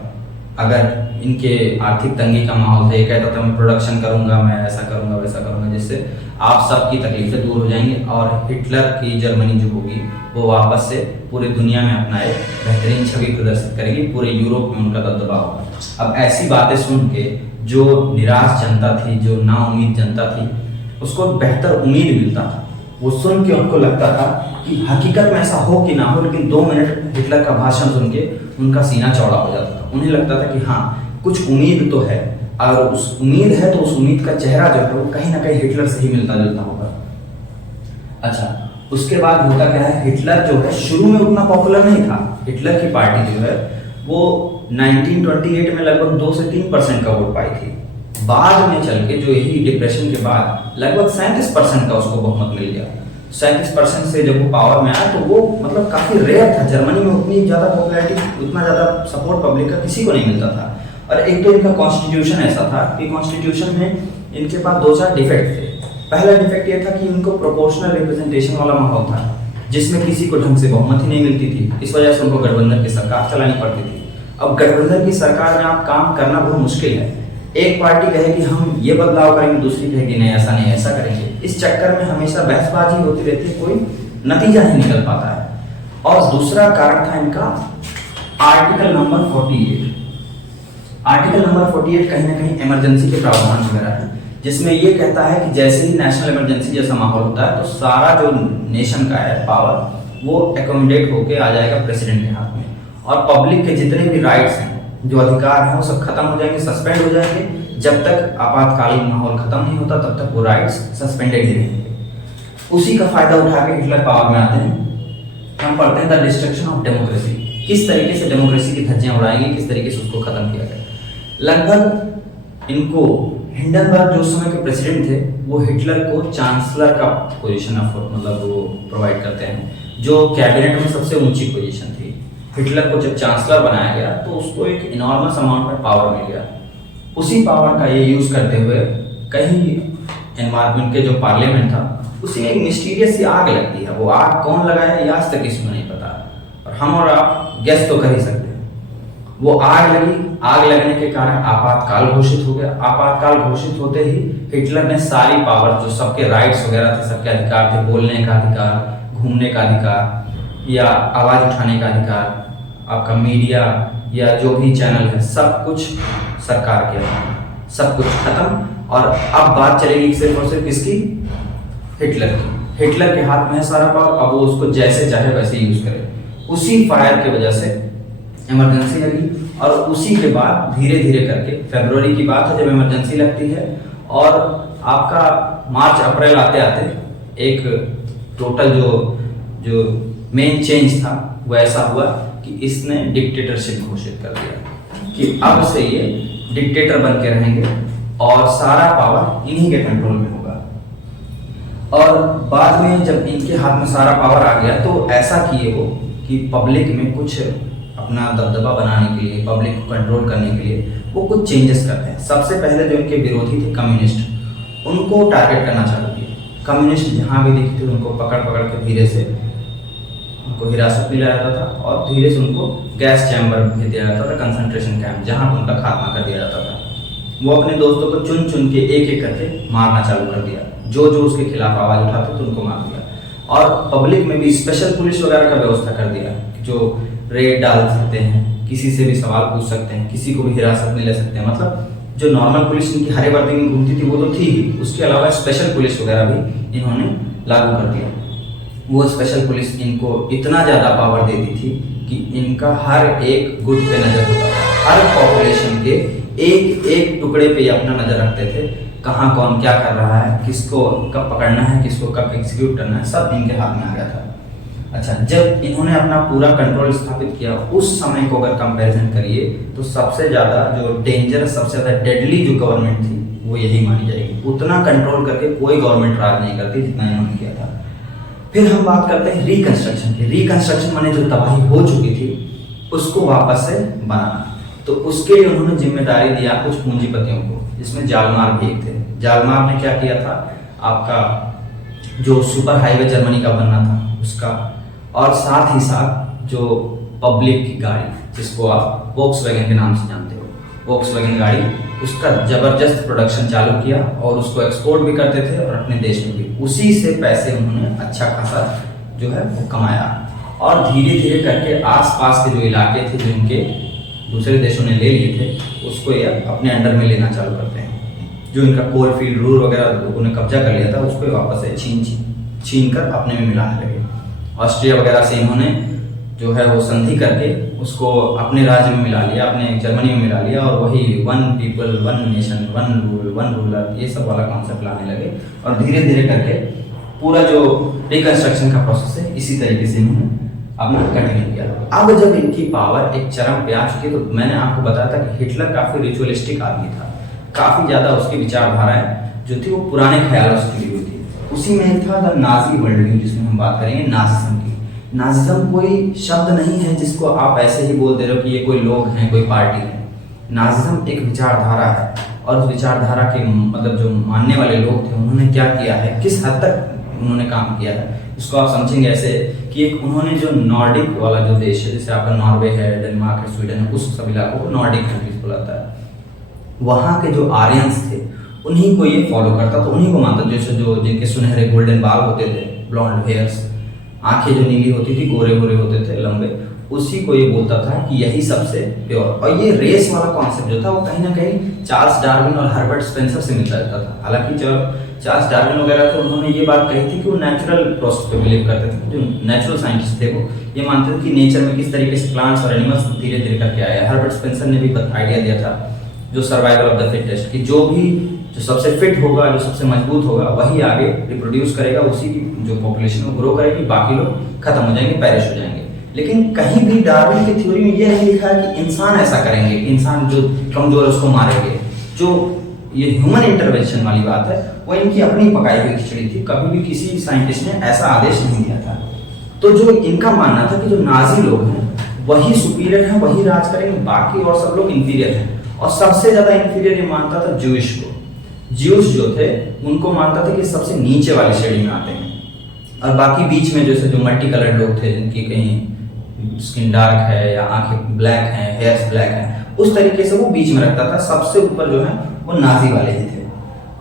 अगर इनके आर्थिक तंगी का माहौल था, ये कहता था मैं प्रोडक्शन करूंगा, मैं ऐसा करूंगा वैसा करूंगा, जिससे आप सबकी तकलीफें दूर हो जाएंगी और हिटलर की जर्मनी जो होगी वो वापस से पूरी दुनिया में अपना एक बेहतरीन छवि प्रदर्शित करेगी, पूरे यूरोप में उनका दबदबा होगा। अब ऐसी बातें सुन के जो निराश जनता थी, जो नाउम्मीद जनता थी, उसको बेहतर उम्मीद मिलता था। वो सुन के उनको लगता था कि हकीकत में ऐसा हो कि ना हो, लेकिन 2 मिनट हिटलर का भाषण सुन के उनका सीना चौड़ा हो जाता था। उन्हें लगता था कि हाँ, कुछ उम्मीद तो है, और उस उम्मीद है तो उस उम्मीद का चेहरा जो है वो कहीं ना कहीं हिटलर से ही मिलता जुलता होगा। अच्छा, उसके बाद होता क्या है, हिटलर जो है शुरू में उतना पॉपुलर नहीं था। हिटलर की पार्टी जो है वो 1928 में लगभग 2 से 3% का वोट पाई थी। बाद में चल के जो यही डिप्रेशन के बाद लगभग 37% का उसको बहुमत मिल गया। 37% से जब वो पावर में आया तो वो मतलब काफी रेयर था। जर्मनी में उतनी ज्यादा पॉपुलैरिटी, उतना ज्यादा सपोर्ट पब्लिक का किसी को नहीं मिलता था। और एक तो इनका कॉन्स्टिट्यूशन ऐसा था कि कॉन्स्टिट्यूशन में इनके पास 2-4 डिफेक्ट थे। पहला डिफेक्ट ये था कि इनको प्रोपोर्शनल रिप्रेजेंटेशन वाला माहौल था, जिसमें किसी को ढंग से बहुमत ही नहीं मिलती थी। इस वजह से उनको गठबंधन की सरकार चलानी पड़ती थी। अब गठबंधन की सरकार में आप काम करना बहुत मुश्किल है। एक पार्टी कहे कि हम ये बदलाव करेंगे, दूसरी कहे कि नहीं ऐसा नहीं ऐसा करेंगे। इस चक्कर में हमेशा बहसबाजी होती रहती है, कोई नतीजा नहीं निकल पाता है। और दूसरा कारण था इनका आर्टिकल नंबर 48। आर्टिकल नंबर 48 कहीं ना कहीं इमरजेंसी के प्रावधान वगैरह है, जिसमें ये कहता है कि जैसे ही नेशनल इमरजेंसी जैसा माहौल होता है तो सारा जो नेशन का है पावर वो एकोमोडेट होके आ जाएगा प्रेसिडेंट के हाथ में, और पब्लिक के जितने भी राइट्स हैं, जो अधिकार हैं, वो सब खत्म हो जाएंगे, सस्पेंड हो जाएंगे। जब तक आपातकालीन माहौल खत्म नहीं होता तब तक वो राइट्स सस्पेंडेड ही रहेंगे। उसी का फायदा उठा के हिटलर पावर में आते हैं। हम पढ़ते हैं द डिस्ट्रक्शन ऑफ डेमोक्रेसी, किस तरीके से डेमोक्रेसी की धज्जियां उड़ाएंगे, किस तरीके से उसको खत्म किया गया। लगभग इनको हिंडनबर्ग जो उस समय के प्रेसिडेंट थे वो हिटलर को चांसलर का पोजीशन मतलब वो प्रोवाइड करते हैं, जो कैबिनेट में सबसे ऊंची पोजीशन थी। हिटलर को जब चांसलर बनाया गया तो उसको एक इनॉर्मस अमाउंट में पावर मिल गया। उसी पावर का ये यूज करते हुए कहीं एनवायरमेंट के जो पार्लियामेंट था उसी में एक मिस्टीरियस सी आग लगती है। वो आग कौन लगाया ये आज तक किसी को नहीं पता, और हम और आप गेस तो कर ही सकते हैं। वो आग लगी, आग लगने के कारण आपातकाल घोषित हो गया। आपातकाल घोषित होते ही हिटलर ने सारी पावर, जो सबके राइट्स वगैरह थे, सबके अधिकार थे, बोलने का अधिकार, घूमने का अधिकार या आवाज उठाने का अधिकार, आपका मीडिया या जो भी चैनल है, सब कुछ सरकार के है, सब कुछ खत्म। और अब बात चलेगी सिर्फ और सिर्फ किसकी, हिटलर की। हिटलर के हाथ में है सारा पावर, अब वो उसको जैसे चाहे वैसे यूज करे। उसी फायर की वजह से इमरजेंसी लगी, और उसी के बाद धीरे धीरे करके, फरवरी की बात है जब इमरजेंसी लगती है, और आपका मार्च अप्रैल आते आते एक टोटल जो मेन चेंज था वो ऐसा हुआ कि इसने डिक्टेटरशिप घोषित कर दिया कि अब से ये डिक्टेटर बन के रहेंगे और सारा पावर इन्हीं के कंट्रोल में होगा। और बाद में जब इनके हाथ में सारा पावर आ गया तो ऐसा किए वो कि पब्लिक में कुछ अपना दबदबा बनाने के लिए, पब्लिक को कंट्रोल करने के लिए वो कुछ चेंजेस करते हैं। सबसे पहले जो इनके विरोधी थे कम्युनिस्ट, उनको टारगेट करना चालू किया। कम्युनिस्ट जहाँ भी दिखते थे उनको पकड़ पकड़ के धीरे से उनको हिरासत में लिया जाता था और धीरे से उनको गैस चैम्बर भेज दिया जाता था, कंसंट्रेशन कैंप, जहाँ उनका खात्मा कर दिया जाता था। वो अपने दोस्तों को चुन चुन के एक एक करके मारना चालू कर दिया, जो जो उसके खिलाफ आवाज उठाते थे उनको मार दिया। और पब्लिक में भी स्पेशल पुलिस वगैरह का व्यवस्था कर दिया, जो रेड डाल सकते हैं, किसी से भी सवाल पूछ सकते हैं, किसी को भी हिरासत में ले सकते हैं। मतलब जो नॉर्मल पुलिस इनकी हरे वर्दी में घूमती थी वो तो थी ही, उसके अलावा स्पेशल पुलिस वगैरह भी इन्होंने लागू कर दिया। वो स्पेशल पुलिस इनको इतना ज़्यादा पावर देती थी कि इनका हर एक गुट पे नज़र होता था, हर पॉपुलेशन के एक एक टुकड़े पे ये अपना नज़र रखते थे, कहाँ कौन क्या कर रहा है, किसको कब पकड़ना है, किसको कब एग्जीक्यूट करना है, सब इनके हाथ में आ गया था। अच्छा, जब इन्होंने अपना पूरा कंट्रोल स्थापित किया, उस समय को अगर कंपैरिजन करिए तो सबसे ज़्यादा जो डेंजरस, सबसे ज़्यादा डेडली जो गवर्नमेंट थी वो यही मानी जाएगी। उतना कंट्रोल करके कोई गवर्नमेंट राज नहीं करती जितना इन्होंने किया था। फिर हम बात करते हैं रिकंस्ट्रक्शन की। रिकंस्ट्रक्शन माने जो तबाही हो चुकी थी उसको वापस से बनाना। तो उसके लिए उन्होंने जिम्मेदारी दिया कुछ पूंजीपतियों को, जिसमें जालमार भी एक थे। जालमार ने क्या किया था, आपका जो सुपर हाईवे जर्मनी का बनना था उसका, और साथ ही साथ जो पब्लिक की गाड़ी जिसको आप वोक्सवैगन के नाम से जानते हो, वोक्सवैगन गाड़ी, उसका जबरदस्त प्रोडक्शन चालू किया और उसको एक्सपोर्ट भी करते थे और अपने देश में भी। उसी से पैसे उन्होंने अच्छा खासा जो है वो कमाया, और धीरे धीरे करके आसपास के जो इलाके थे जो इनके दूसरे देशों ने ले लिए थे उसको ये अपने अंडर में लेना चालू करते हैं। जो इनका कोल फील्ड, रूर वगैरह लोगों ने कब्जा कर लिया था उसको वापस से छीन कर अपने में मिलाने लगे। ऑस्ट्रिया वगैरह से इन्होंने जो है वो संधि करके उसको अपने राज्य में मिला लिया, अपने जर्मनी में मिला लिया, और वही one people one nation one rule one ruler ये सब वाला कॉन्सेप्ट लाने लगे। और धीरे धीरे करके पूरा जो रिकंस्ट्रक्शन का प्रोसेस है इसी तरीके से इन्होंने अपना कंटिन्यू किया। अब जब इनकी पावर एक चरम पे आ चुकी तो मैंने आपको बताया था कि हिटलर काफ़ी रिचुअलिस्टिक आदमी था, काफ़ी ज़्यादा उसकी विचारधाराएं जो थी वो पुराने ख्यालों से जुड़ी हुई थी। उसी में एक था द नाजी वर्ल्ड व्यू, जिसमें हम बात करेंगे नाजिज्म की। नाजिज्म कोई शब्द नहीं है जिसको आप ऐसे ही बोल दे रहे हो कि ये कोई लोग हैं, कोई पार्टी है। नाजिज्म एक विचारधारा है, और उस विचारधारा के मतलब जो मानने वाले लोग थे उन्होंने क्या किया है, किस हद तक उन्होंने काम किया है, इसको आप समझेंगे ऐसे कि एक उन्होंने जो नॉर्डिक वाला जो देश है, जैसे आपका नॉर्वे है, डेनमार्क है, स्वीडन है, उस सब इलाकों को नॉर्डिक कंट्रीज बुलाता है। वहाँ के जो आर्यंस थे उन्हीं को ये फॉलो करता, तो उन्हीं को मानता। जैसे जो जिनके सुनहरे गोल्डन बाल होते थे, ब्लॉन्ड हेयर्स, आंखें जो नीली होती थी, गोरे गोरे होते थे लंबे, उसी को ये बोलता था कि यही सबसे प्योर। और ये रेस वाला कॉन्सेप्ट जो था वो कहीं ना कहीं चार्ल्स डार्विन और हर्बर्ट स्पेंसर से मिलता जाता था। हालांकि जब चार्ल्स डार्विन वगैरह थे उन्होंने ये बात कही थी कि वो नेचुरल प्रोसेस पे बिलीव करते थे। जो नेचुरल साइंटिस्ट थे वो ये मानते थे कि नेचर में किस तरीके से प्लांट्स और एनिमल्स धीरे धीरे करके आए। हर्बर्ट स्पेंसर ने भी आइडिया दिया था जो सर्वाइवल ऑफ द फिटेस्ट, कि जो सबसे फिट होगा, जो सबसे मजबूत होगा वही आगे रिप्रोड्यूस करेगा, उसी की जो पॉपुलेशन वो ग्रो करेगी, बाकी लोग खत्म हो जाएंगे, पेरिश हो जाएंगे। लेकिन कहीं भी डार्विन की थ्योरी में ये नहीं लिखा है कि इंसान ऐसा करेंगे, इंसान जो कमजोर है उसको मारेंगे। जो ये ह्यूमन इंटरवेंशन वाली बात है वो इनकी अपनी पकाई हुई खिचड़ी थी, कभी भी किसी साइंटिस्ट ने ऐसा आदेश नहीं दिया था। तो जो इनका मानना था कि जो नाजी लोग हैं वही सुपीरियर हैं, वही राज करेंगे, बाकी और सब लोग इंफीरियर हैं। और सबसे ज्यादा इंफीरियर ये मानता था ज्यूइश को। ज्यूस जो थे उनको मानता था कि सबसे नीचे वाली श्रेणी में आते हैं, और बाकी बीच में जैसे जो मल्टी कलर्ड लोग थे जिनकी कहीं स्किन डार्क है या आंखें ब्लैक हैं, हेयर्स ब्लैक हैं, उस तरीके से वो बीच में रखता था। सबसे ऊपर जो है वो नाजी वाले ही थे।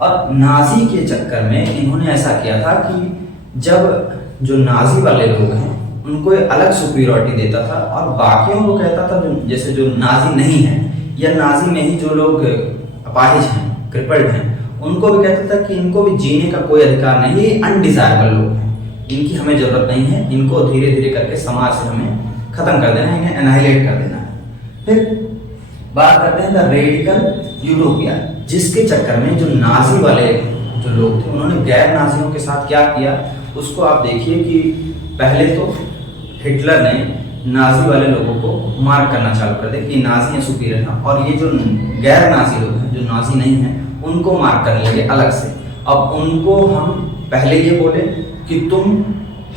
और नाजी के चक्कर में इन्होंने ऐसा किया था कि जब जो नाजी वाले लोग हैं उनको एक अलग सुपीरियरिटी देता था, और बाकियों को कहता था जो जैसे जो नाजी नहीं है या नाजी में ही जो लोग अपाहिज हैं, क्रिपल्ड हैं, उनको भी कहता था कि इनको भी जीने का कोई अधिकार नहीं, ये अनडिजायरेबल लोग हैं, इनकी हमें जरूरत नहीं है, इनको धीरे धीरे करके समाज से हमें खत्म कर देना है, इन्हें एनाहिलेट कर देना है। फिर बात करते हैं द रेडिकल यूटोपिया, जिसके चक्कर में जो नाजी वाले जो लोग थे उन्होंने गैर नाजियों के साथ क्या किया उसको आप देखिए कि पहले तो हिटलर ने नाजी वाले लोगों को मार्क करना चालू कर दिया कि नाजी है सुपीरियर है, और ये जो गैर नाजी लोग हैं जो नाजी नहीं हैं उनको मार्क करने लगे अलग से। अब उनको हम पहले ये बोले कि तुम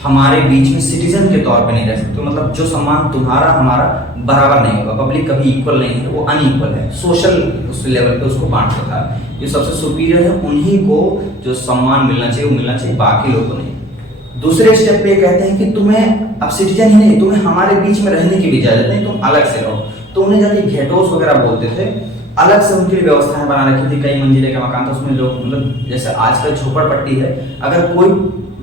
हमारे बीच में सिटीजन के तौर पे नहीं रह सकते, मतलब जो सम्मान तुम्हारा हमारा बराबर नहीं होगा, पब्लिक कभी इक्वल नहीं है, वो अनइक्वल है, सोशल उस लेवल पे उसको बांटता था। जो सबसे सुपीरियर है उन्हीं को जो सम्मान मिलना चाहिए वो मिलना चाहिए, बाकी लोगों को नहीं। दूसरे स्टेप पे कहते हैं कि तुम्हें अब सिटीजन ही नहीं, तुम्हें हमारे बीच में रहने की भी इजाजत नहीं, तुम अलग से रहो। तो उन्हें जाके घेटोस वगैरह बोलते थे, अलग से उनके लिए व्यवस्थाएं बना रखी थी, कई मंजिले का मकान था, उसमें लोग मतलब जैसे आजकल झोपड़पट्टी है, अगर कोई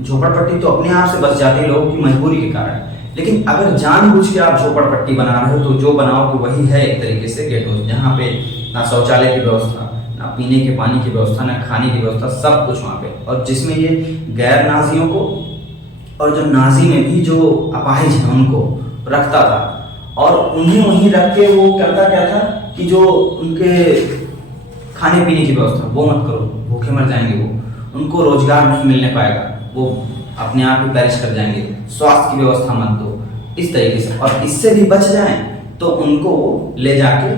झोपड़पट्टी तो अपने आप से बस जाती है लोगों की मजबूरी के कारण, लेकिन अगर जानबूझ के आप झोपड़पट्टी बना रहे हो तो जो बनाओगे वही है एक तरीके से गेट हाउस, जहाँ पे ना शौचालय की व्यवस्था, ना पीने के पानी की व्यवस्था, ना खाने की व्यवस्था, सब कुछ वहाँ पे। और जिसमें ये गैर नाजियों को और जो नाजी में भी जो अपाहिज हैं उनको रखता था, और उन्हें वहीं रख के वो करता क्या था कि जो उनके खाने पीने की व्यवस्था वो मत करो, भूखे मर जाएंगे वो, उनको रोजगार नहीं मिलने पाएगा, वो अपने आप ही पेरिश कर जाएंगे, स्वास्थ्य की व्यवस्था मत दो, इस तरीके से। और इससे भी बच जाएं तो उनको वो ले जाके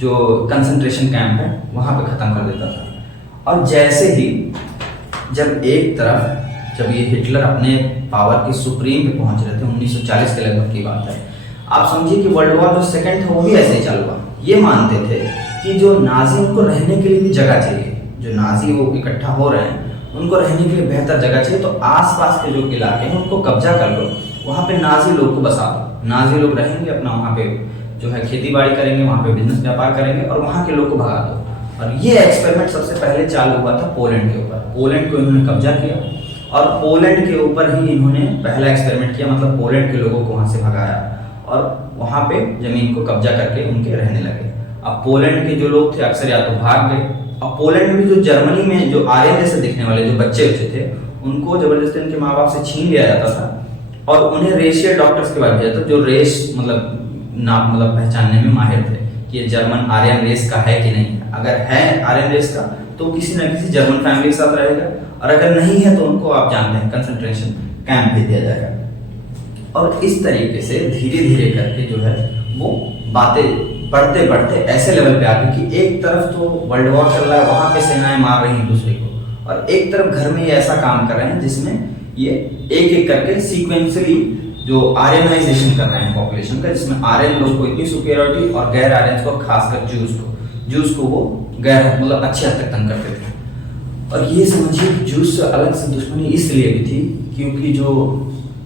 जो कंसंट्रेशन कैंप है वहां पे खत्म कर देता था। और जैसे ही जब एक तरफ जब ये हिटलर अपने पावर की सुप्रीम पे पहुंच रहे थे, 1940 के लगभग की बात है, आप समझिए कि वर्ल्ड वॉर जो सेकंड था वो भी ऐसे ही चालू हुआ। ये मानते थे कि जो नाजी उनको रहने के लिए भी जगह चाहिए, जो नाजी वो इकट्ठा हो रहे हैं उनको रहने के लिए बेहतर जगह चाहिए, तो आसपास के जो इलाके हैं उनको कब्जा कर लो, वहाँ पे नाजी लोग को बसा दो, नाजी लोग रहेंगे अपना वहाँ पे जो है खेती बाड़ी करेंगे, वहाँ पे बिजनेस व्यापार करेंगे और वहाँ के लोग को भगा दो। और ये एक्सपेरिमेंट सबसे पहले चालू हुआ था पोलैंड के ऊपर। पोलैंड को इन्होंने कब्जा किया और पोलैंड के ऊपर ही इन्होंने पहला एक्सपेरिमेंट किया, मतलब पोलैंड के लोगों को वहाँ से भगाया और वहाँ पे जमीन को कब्जा करके उनके रहने लगे। अब पोलैंड के जो लोग थे अक्सर या तो भाग गए, और पोलैंड में भी जो जर्मनी में जो आर्यन जैसे दिखने वाले जो बच्चे थे उनको जबरदस्ती उनके माँ बाप से छीन लिया जाता था और उन्हें रेशियल डॉक्टर्स के पास भेजा था, जो रेस मतलब नाम मतलब पहचानने में माहिर थे कि ये जर्मन आर्यन रेस का है कि नहीं है। अगर है आर्यन रेस का तो किसी न किसी जर्मन फैमिली के साथ रहेगा, और अगर नहीं है तो उनको आप जानते हैं कंसंट्रेशन कैंप भेज दिया जाएगा। और इस तरीके से धीरे धीरे करके जो है वो बातें बढ़ते बढ़ते ऐसे लेवल पे आ गई कि एक तरफ तो वर्ल्ड वॉर चल रहा है, वहां पे सेनाएं मार रही हैं दूसरे को, और एक तरफ घर में ये ऐसा काम कर रहे हैं जिसमें ये एक एक करके सीक्वेंसली जो आर्यनाइजेशन कर रहे हैं पॉपुलेशन का, जिसमें आर्यन लोग को इतनी सुपीरियरिटी और गैर आर्यन को, खासकर जूस को वो गैर मतलब अच्छे हद तक तंग करते थे। और ये समझिए कि जूस से अलग से दुश्मनी इसलिए भी थी क्योंकि जो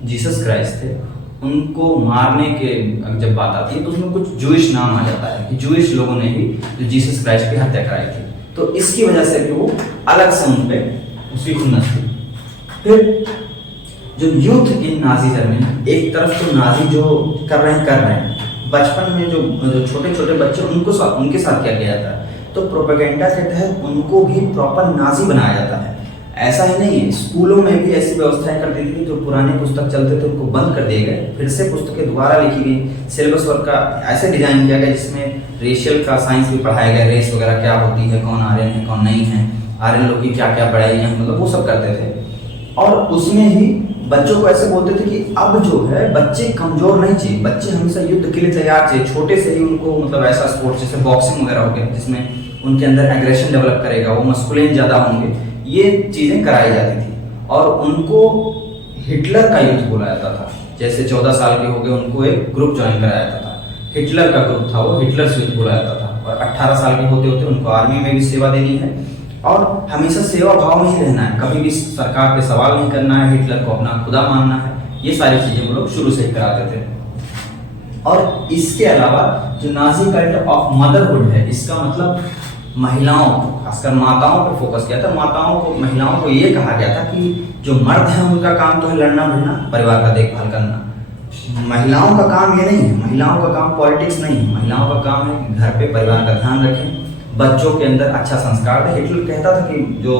जीसस क्राइस्ट थे उनको मारने के जब बात आती है तो उसमें कुछ जूइश नाम आ जाता है कि जूइश लोगों ने ही जो जीसस क्राइस्ट की हत्या कराई थी, तो इसकी वजह से भी वो अलग से उन पे उसकी खुन्नस थी। फिर जो यूथ इन नाजी जर्मनी, एक तरफ तो नाजी जो कर रहे हैं बचपन में जो छोटे छोटे बच्चे उनके साथ क्या किया जाता है, तो प्रोपेगेंडा के तहत उनको भी प्रॉपर नाजी बनाया जाता है। ऐसा ही नहीं है, स्कूलों में भी ऐसी व्यवस्थाएं कर दी थी, जो पुराने पुस्तक चलते थे उनको बंद कर दिए गए, फिर से पुस्तकें दोबारा लिखी गई, सिलेबस वर्क का ऐसे डिजाइन किया गया जिसमें रेशियल का साइंस भी पढ़ाया गया, रेस वगैरह क्या होती है, कौन आर्यन है कौन नहीं है, आर्यन लोग की क्या क्या पढ़ाई है, मतलब वो सब करते थे। और उसमें ही बच्चों को ऐसे बोलते थे कि अब जो है बच्चे कमजोर नहीं चाहिए, बच्चे हमेशा युद्ध के लिए तैयार चाहिए, छोटे से ही उनको मतलब ऐसा स्पोर्ट्स जैसे बॉक्सिंग वगैरह हो गया जिसमें उनके अंदर एग्रेशन डेवलप करेगा, वो मस्कुलिन ज्यादा होंगे, ये चीजें कराई जाती थी। और उनको हिटलर का यूथ बोला जाता था, जैसे 14 साल के हो गए उनको एक ग्रुप ज्वाइन कराया जाता था, हिटलर का ग्रुप था वो, हिटलर यूथ बोला जाता था। और 18 साल के होते होते उनको आर्मी में भी सेवा देनी है और हमेशा सेवा भाव में ही रहना है, कभी भी सरकार पे सवाल नहीं करना है, हिटलर को अपना खुदा मानना है, ये सारी चीजें वो लोग शुरू से ही कराते थे। और इसके अलावा जो नाजी कल्ट ऑफ मदरहुड है, इसका मतलब महिलाओं खासकर माताओं पर फोकस किया था। महिलाओं को ये कहा गया था कि जो मर्द है उनका काम तो है लड़ना भिड़ना, परिवार का देखभाल करना, महिलाओं का काम ये नहीं है, महिलाओं का काम पॉलिटिक्स नहीं है, महिलाओं का काम है कि घर पे परिवार का ध्यान रखें, बच्चों के अंदर अच्छा संस्कार था। हिटलर कहता था कि जो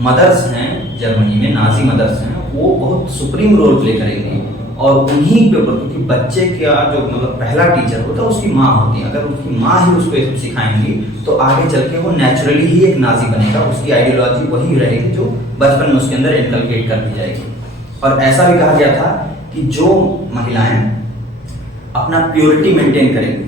मदर्स हैं जर्मनी में, नाजी मदर्स हैं, वो बहुत सुप्रीम रोल प्ले करेंगी और उन्हीं के ऊपर, क्योंकि बच्चे का जो मतलब पहला टीचर होता है उसकी माँ होती है। अगर उसकी माँ ही उसको सिखाएंगी तो आगे चल के वो नेचुरली ही एक नाजी बनेगा। उसकी आइडियोलॉजी वही रहेगी जो बचपन में उसके अंदर इनकलकेट कर दी जाएगी। और ऐसा भी कहा गया था कि जो महिलाएं अपना प्योरिटी मेंटेन करेंगी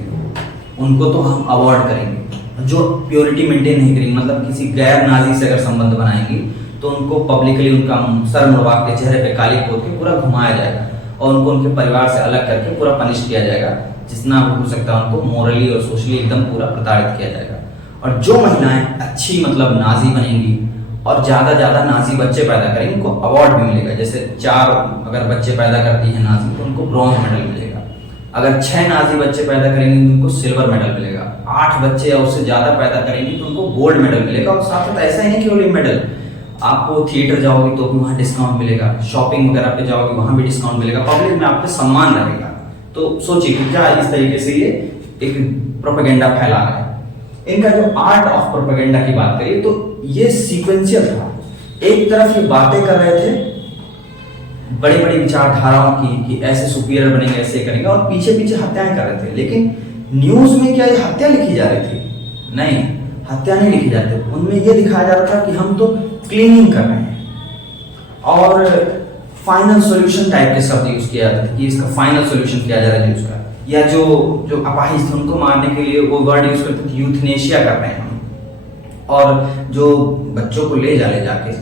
उनको तो हम अवॉर्ड करेंगे, जो प्योरिटी मेंटेन नहीं करेंगी, मतलब किसी गैर नाजी से अगर संबंध बनाएंगी तो उनको पब्लिकली उनका सर मुड़वा के चेहरे पे काली पोत के पूरा घुमाया जाएगा और उनको उनके परिवार से अलग करके पूरा पनिश किया जाएगा, जितना हो सकता है उनको मोरली और सोशली एकदम पूरा प्रताड़ित किया जाएगा। और जो महिलाएं अच्छी मतलब नाजी बनेंगी और ज़्यादा नाजी बच्चे पैदा करेंगे उनको अवार्ड भी मिलेगा। जैसे 4 अगर बच्चे पैदा करती हैं नाजी तो उनको ब्रॉन्ज मेडल मिलेगा, अगर 6 नाजी बच्चे पैदा करेंगे तो उनको सिल्वर मेडल मिलेगा, 8 बच्चे या उससे ज़्यादा पैदा करेंगे तो उनको गोल्ड मेडल मिलेगा। और साथ साथ ऐसा ही नहीं केवल मेडल, आपको थिएटर जाओगे तो भी वहाँ डिस्काउंट मिलेगा, शॉपिंग वगैरह पे जाओगे वहाँ भी डिस्काउंट मिलेगा, पब्लिक में आप पे सम्मान रहेगा। तो सोचिए कि क्या इस तरीके से ये एक प्रोपेगेंडा फैला रहा है। इनका जो आर्ट ऑफ प्रोपेगेंडा की बात करिए तो ये सीक्वेंशियल था। एक तरफ ये बातें कर रहे थे बड़ी बड़ी विचारधाराओं की कि ऐसे सुपीरियर बनेंगे, ऐसे करेंगे, और पीछे पीछे हत्याएं कर रहे थे। लेकिन न्यूज में क्या ये हत्या लिखी जा रही थी? नहीं, हत्या नहीं लिखी जाती। उनमें ये दिखाया जा रहा था कि हम तो क्लीनिंग कर रहे हैं और फाइनल सॉल्यूशन टाइप के शब्द यूज किया जाता है कि इसका फाइनल सॉल्यूशन किया जा रहा है न्यूज का। या जो अपाहिज थे उनको मारने के लिए वो वर्ड यूज करते थे यूथनेशिया कर रहे हैं हम। और जो बच्चों को ले जाके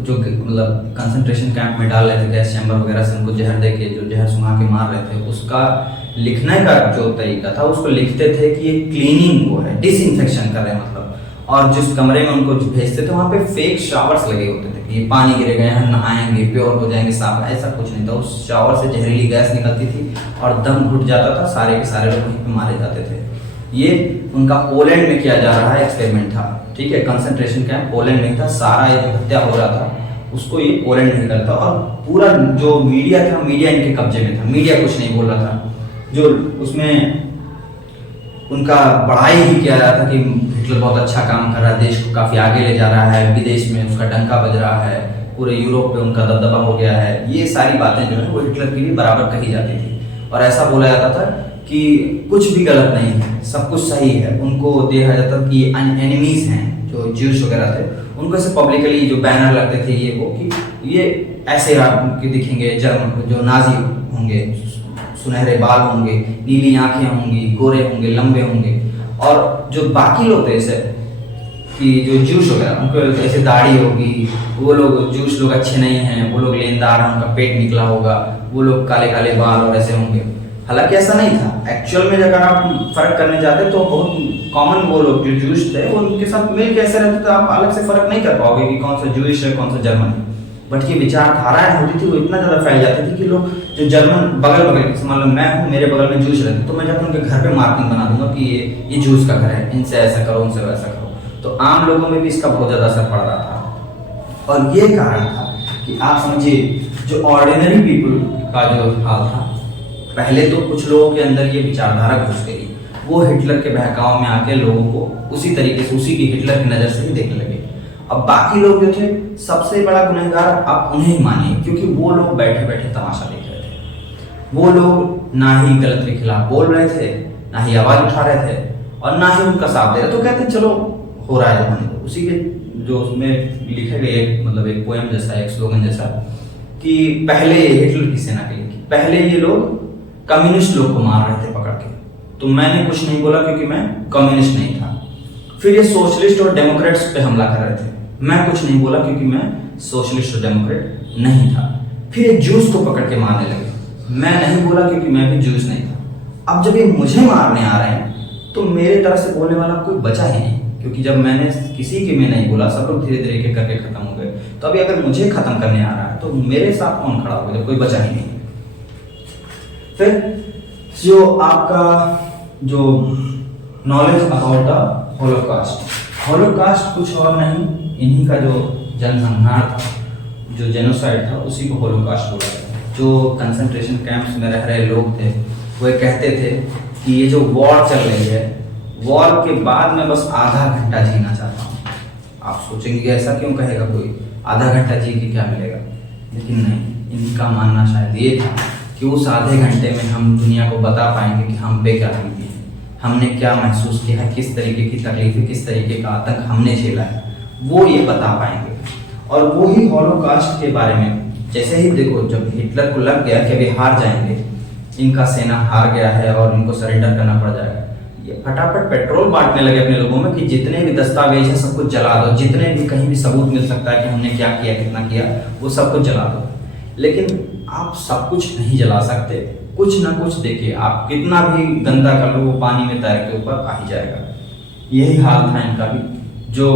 जो मतलब कंसंट्रेशन कैंप में डाल रहे थे, गैस चैम्बर वगैरह से उनको जहर दे के जो जहर सुंघा के मार रहे थे, उसका लिखने का जो तरीका था उसको लिखते थे कि ये क्लीनिंग वो है, डिसइंफेक्शन कर रहे हैं मतलब। और जिस कमरे में उनको भेजते थे वहाँ पे फेक शावर्स लगे होते थे कि ये पानी गिरेगा, यहाँ नहाएंगे, प्योर हो जाएंगे, साफ। ऐसा कुछ नहीं था। उस शावर से जहरीली गैस निकलती थी और दम घुट जाता था, सारे के सारे लोग वहीं पे मारे जाते थे। ये उनका पोलैंड में किया जा रहा है एक्सपेरिमेंट था, ठीक है। कंसंट्रेशन कैंप पोलैंड में था, सारा ये जो हत्या हो रहा था उसको ये पोलैंड में करता। और पूरा जो मीडिया था, मीडिया इनके कब्जे में था, मीडिया कुछ नहीं बोल रहा था। जो उसमें उनका बड़ाई ही किया रहा था कि हिटलर बहुत अच्छा काम कर रहा है, देश को काफी आगे ले जा रहा है, विदेश में उसका डंका बज रहा है, पूरे यूरोप पे उनका दबदबा हो गया है। ये सारी बातें जो है वो हिटलर के लिए बराबर कही जाती थी और ऐसा बोला जाता था कि कुछ भी गलत नहीं है, सब कुछ सही है। उनको देखा जाता था कि एनिमीज हैं जो ज्यूस वगैरह थे, उनको ऐसे पब्लिकली जो बैनर लगते थे ये वो कि ये ऐसे दिखेंगे जर्मन जो नाजी होंगे, सुनहरे बाल होंगे, नीली आंखें होंगी, गोरे होंगे, लंबे होंगे। और जो बाकी लोग थे ऐसे कि जो जूस वगैरह उनको ऐसे दाढ़ी होगी, वो लोग जूस लोग अच्छे नहीं हैं, वो लोग लेनदार हैं, उनका पेट निकला होगा, वो लोग काले काले बाल और ऐसे होंगे। हालांकि ऐसा नहीं था। एक्चुअल में अगर आप फर्क करने जाते तो बहुत कॉमन वो लोग जो जूस थे वो उनके साथ मिल के ऐसे रहते तो आप अलग से फर्क नहीं कर पाओगे कि कौन सा जूस है कौन सा जर्मन है। बट ये विचारधाराएं होती थी वो इतना ज़्यादा फैल जाती थी कि लोग जो जर्मन बगल जैसे मान लो मैं हूँ, मेरे बगल में जूस रहते तो मैं जाकर उनके घर पे मार्किंग बना दूंगा कि ये जूस का घर है, इनसे ऐसा करो, उनसे वैसा करो। तो आम लोगों में भी इसका बहुत ज़्यादा असर पड़ रहा था और ये कारण था कि आप समझिए जो ऑर्डिनरी पीपल का जो हाल था, पहले तो कुछ लोगों के अंदर ये विचारधारा घुस गई, वो हिटलर के बहकाव में आके लोगों को उसी तरीके से, उसी की हिटलर की नज़र से ही देखने लगे। अब बाकी लोग जो थे सबसे बड़ा गुनहगार आप उन्हें ही मानिए, क्योंकि वो लोग बैठे बैठे तमाशा देख रहे थे। वो लोग ना ही गलत के खिलाफ बोल रहे थे, ना ही आवाज उठा रहे थे और ना ही उनका साथ दे रहे। तो कहते चलो हो रहा है होने दो। उसी के जो उसमें लिखे गए मतलब एक पोएम जैसा, एक स्लोगन जैसा कि पहले हिटलर की सेना के लिए, पहले ये लोग कम्युनिस्ट लोग को मार रहे थे पकड़ के, तो मैंने कुछ नहीं बोला क्योंकि मैं कम्युनिस्ट नहीं था। फिर ये सोशलिस्ट और डेमोक्रेट्स पे हमला कर रहे थे, मैं कुछ नहीं बोला क्योंकि मैं सोशलिस्ट और डेमोक्रेट नहीं था। फिर ये जूस को पकड़ के मारने लगे, मैं नहीं बोला क्योंकि मैं भी जूस नहीं था। अब जब ये मुझे मारने आ रहे हैं तो मेरे तरफ से बोलने वाला कोई बचा ही नहीं, क्योंकि जब मैंने किसी के में नहीं बोला, सब लोग धीरे धीरे एक करके खत्म हो गए। तो अभी अगर मुझे खत्म करने आ रहा है तो मेरे साथ कौन खड़ा होगा जब कोई बचा ही नहीं। फिर जो आपका जो knowledge about the Holocaust, Holocaust कुछ और नहीं, इन्हीं का जो जनसंहार था, जो जेनोसाइड था, उसी को होलोकॉस्ट बोला जाता है। जो कंसंट्रेशन कैंप्स में रह रहे लोग थे वो कहते थे कि ये जो वॉर चल रही है वॉर के बाद मैं बस आधा घंटा जीना चाहता हूँ। आप सोचेंगे कि ऐसा क्यों कहेगा कोई, आधा घंटा जी के क्या मिलेगा? लेकिन नहीं, इनका मानना शायद ये था कि उस आधे घंटे में हम दुनिया को बता पाएंगे कि हम पे क्या बीती है, हमने क्या महसूस किया है, किस तरीके की तकलीफें, किस तरीके का आतंक हमने झेला है, वो ये बता पाएंगे। और वो ही हॉलोकास्ट के बारे में जैसे ही देखो, जब हिटलर को लग गया कि अभी हार जाएंगे, इनका सेना हार गया है और इनको सरेंडर करना पड़ जाएगा, ये फटाफट पेट्रोल बांटने लगे अपने लोगों में कि जितने भी दस्तावेज है सब कुछ जला दो, जितने भी कहीं भी सबूत मिल सकता है कि हमने क्या किया, कितना किया, वो सब कुछ जला दो। लेकिन आप सब कुछ नहीं जला सकते, कुछ ना कुछ देखिए, आप कितना भी गंदा कर लो वो पानी में तैर के ऊपर आ ही जाएगा। यही हाल था इनका भी, जो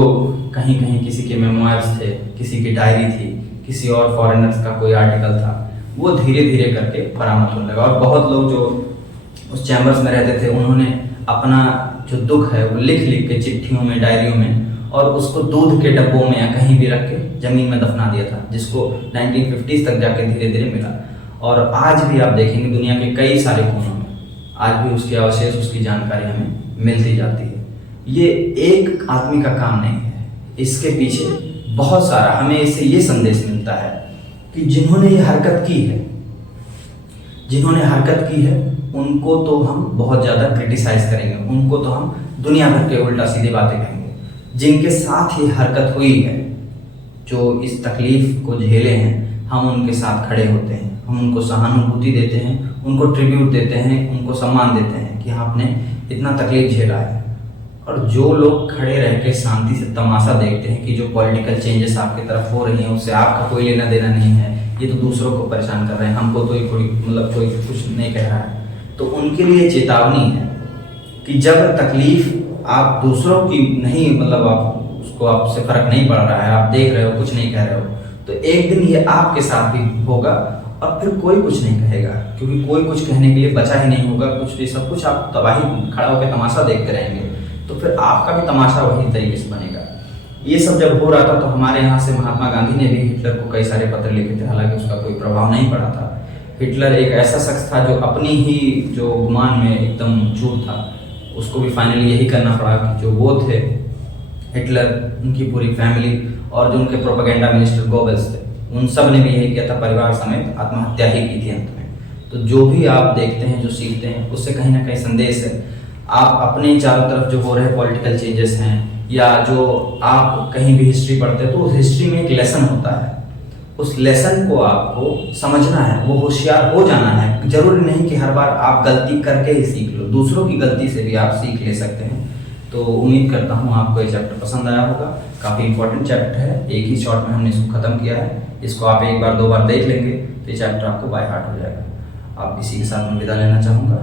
कहीं कहीं किसी के मेमोइर्स थे, किसी की डायरी थी, किसी और फॉरेनर्स का कोई आर्टिकल था, वो धीरे धीरे करके बरामद होने लगा। और बहुत लोग जो उस चैम्बर्स में रहते थे उन्होंने अपना जो दुख है वो लिख लिख के चिट्ठियों में, डायरियों में, और उसको दूध के डब्बों में या कहीं भी रख के जमीन में दफना दिया था, जिसको 1950s तक जाके धीरे धीरे मिला। और आज भी आप देखेंगे दुनिया के कई सारे कोनों में आज भी उसके अवशेष, उसकी जानकारी हमें मिलती जाती है। ये एक आदमी का काम नहीं है, इसके पीछे बहुत सारा, हमें इससे ये संदेश मिलता है कि जिन्होंने ये हरकत की है, जिन्होंने हरकत की है उनको तो हम बहुत ज़्यादा क्रिटिसाइज करेंगे, उनको तो हम दुनिया भर के उल्टा सीधे बातें कहेंगे। जिनके साथ ये हरकत हुई है, जो इस तकलीफ को झेले हैं, हम उनके साथ खड़े होते हैं, हम उनको सहानुभूति देते हैं, उनको ट्रिब्यूट देते हैं, उनको सम्मान देते हैं कि आपने इतना तकलीफ झेला है। और जो लोग खड़े रह के शांति से तमाशा देखते हैं कि जो पॉलिटिकल चेंजेस आपकी तरफ हो रही हैं उससे आपका कोई लेना देना नहीं है, ये तो दूसरों को परेशान कर रहे हैं, हमको तो ये कोई कोई कुछ नहीं कह रहा है, तो उनके लिए चेतावनी है कि जब तकलीफ आप दूसरों की नहीं, आप उसको, आपसे फर्क नहीं पड़ रहा है, आप देख रहे हो, कुछ नहीं कह रहे हो, तो एक दिन ये आपके साथ भी होगा और फिर कोई कुछ नहीं कहेगा, क्योंकि कोई कुछ कहने के लिए बचा ही नहीं होगा। कुछ भी, सब कुछ आप तबाही खड़ा होकर तमाशा देखते रहेंगे, तो फिर आपका भी तमाशा वही तरीके से बनेगा। ये सब जब हो रहा था तो हमारे यहाँ से महात्मा गांधी ने भी हिटलर को कई सारे पत्र लिखे थे, हालांकि उसका कोई प्रभाव नहीं पड़ा था। हिटलर एक ऐसा शख्स था जो अपनी ही जो गुमान में एकदम चूर था, उसको भी फाइनली यही करना पड़ा कि जो वो थे हिटलर, उनकी पूरी फैमिली और जो उनके प्रोपेगेंडा मिनिस्टर गोबल्स थे, उन सब ने भी यही किया था, परिवार समेत आत्महत्या ही की थी अंत में। तो जो भी आप देखते हैं, जो सीखते हैं, उससे कहीं ना कहीं संदेश है। आप अपने चारों तरफ जो हो रहे पॉलिटिकल चेंजेस हैं, या जो आप कहीं भी हिस्ट्री पढ़ते हैं, तो उस हिस्ट्री में एक लेसन होता है, उस लेसन को आपको समझना है, वो होशियार हो जाना है। जरूरी नहीं कि हर बार आप गलती करके ही सीख लो, दूसरों की गलती से भी आप सीख ले सकते हैं। तो उम्मीद करता हूँ आपको ये चैप्टर पसंद आया होगा। काफ़ी इंपॉर्टेंट चैप्टर है, एक ही शॉट में हमने इसको ख़त्म किया है। इसको आप एक बार दो बार देख लेंगे तो ये चैप्टर आपको बाय हार्ट हो जाएगा। आप इसी के साथ मैं विदा लेना चाहूँगा।